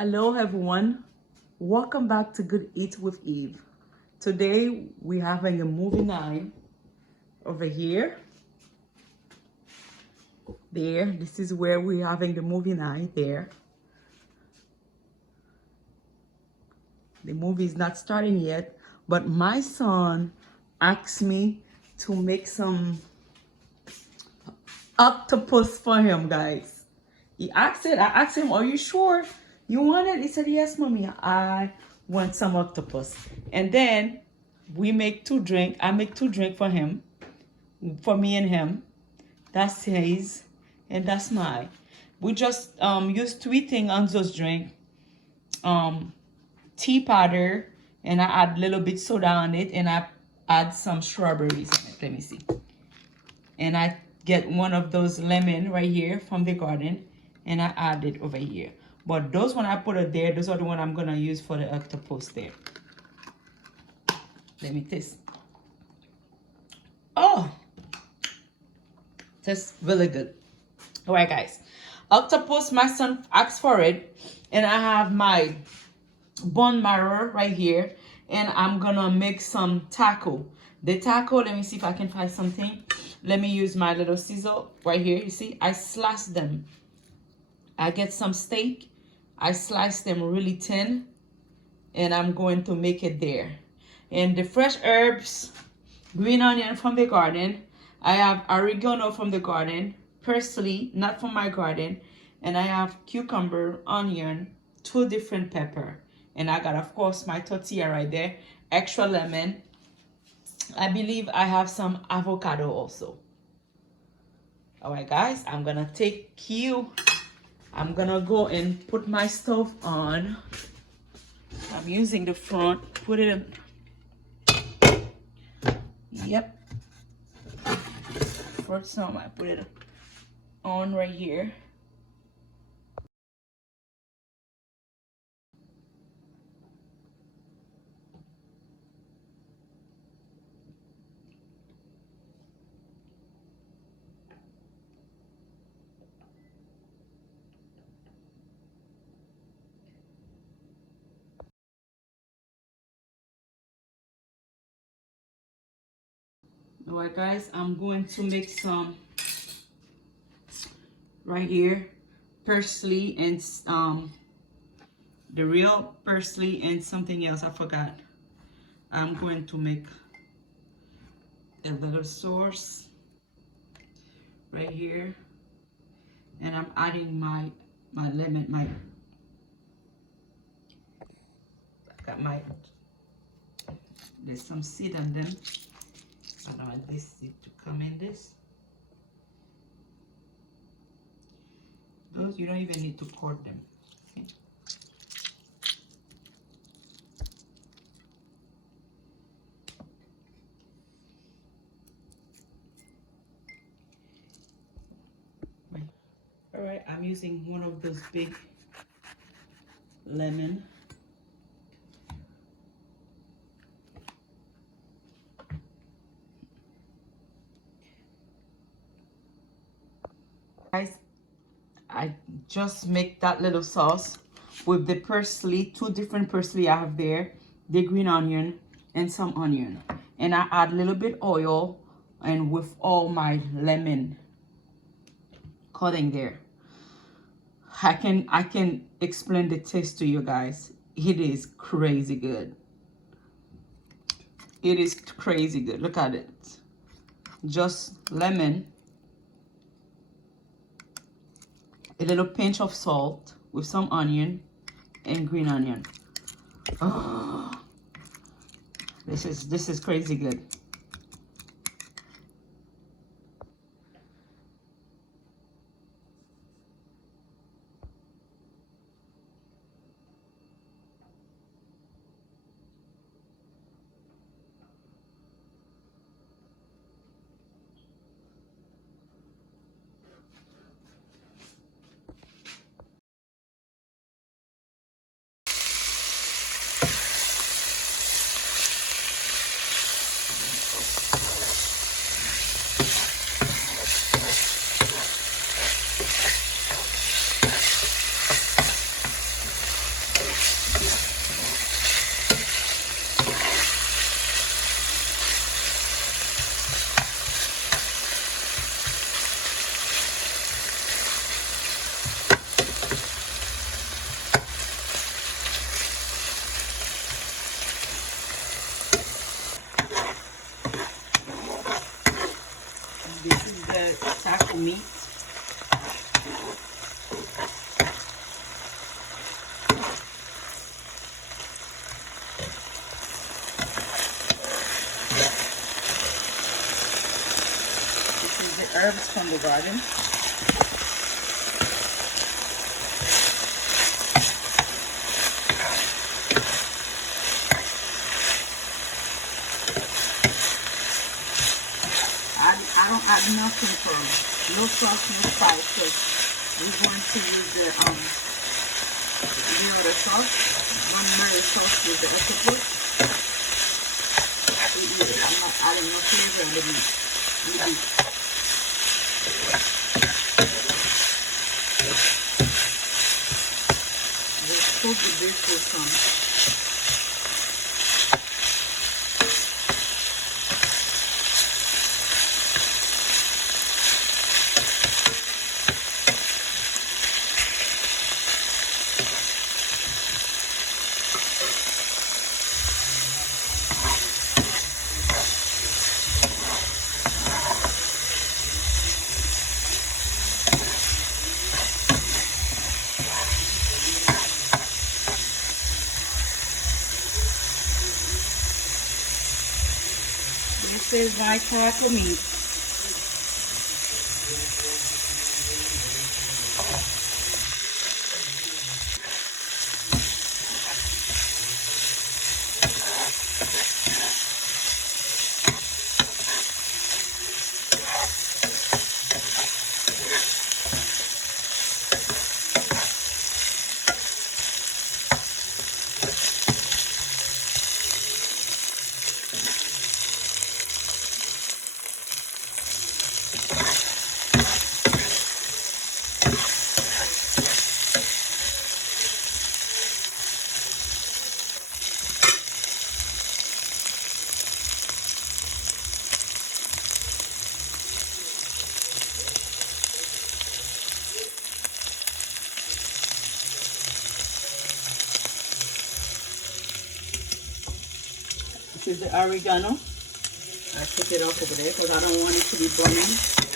Hello everyone, welcome back to Good Eat with Eve. Today we're having a movie night over here. This is where we're having the movie night there. The movie is not starting yet, but my son asked me to make some octopus for him, guys. I asked him, are you sure you want it? He said, yes, mommy, I want some octopus. And then we make two drinks. I make two drinks for him, for me and him. That's his, and that's mine. We just use 3 things on those drinks. Tea powder, and I add a little bit soda on it, and I add some strawberries on it. Let me see. And I get one of those lemon right here from the garden, and I add it over here. But those one I put it there, those are the one I'm gonna use for the octopus there. Let me taste. Oh, tastes really good. All right, guys. Octopus, my son asked for it, and I have my bone marrow right here, and I'm gonna make some taco. The taco, let me see if I can find something. Let me use my little scissor right here. You see, I slice them. I get some steak, I slice them really thin, and I'm going to make it there. And the fresh herbs, green onion from the garden, I have oregano from the garden, parsley, not from my garden, and I have cucumber, onion, 2 different pepper. And I got, of course, my tortilla right there, extra lemon. I believe I have some avocado also. All right, guys, I'm gonna take cue. I'm gonna go and put my stove on. I'm using the front, put it in. Yep. First time I put it on right here. All right, guys, I'm going to make some right here, parsley and the real parsley and something else I forgot. I'm going to make a little sauce right here, and I'm adding my lemon. I got my, there's some seed on them. I don't want this seed to come in this. Those you don't even need to cut them. Okay. All right, I'm using one of those big lemon. Guys, I just make that little sauce with the parsley, 2 different parsley I have there, the green onion and some onion. And I add a little bit oil and with all my lemon cutting there. I can explain the taste to you guys. It is crazy good. It is crazy good. Look at it. Just lemon, a little pinch of salt with some onion and green onion. Oh, this is crazy good. herbs from the garden. I don't add nothing for no sauce, no spice. So we're going to use the other sauce, one Mary sauce with the octopus. I'm not adding no flavor in the meat. Just cook this with some this is my taco meat. This is the oregano. I took it off over there because I don't want it to be burning.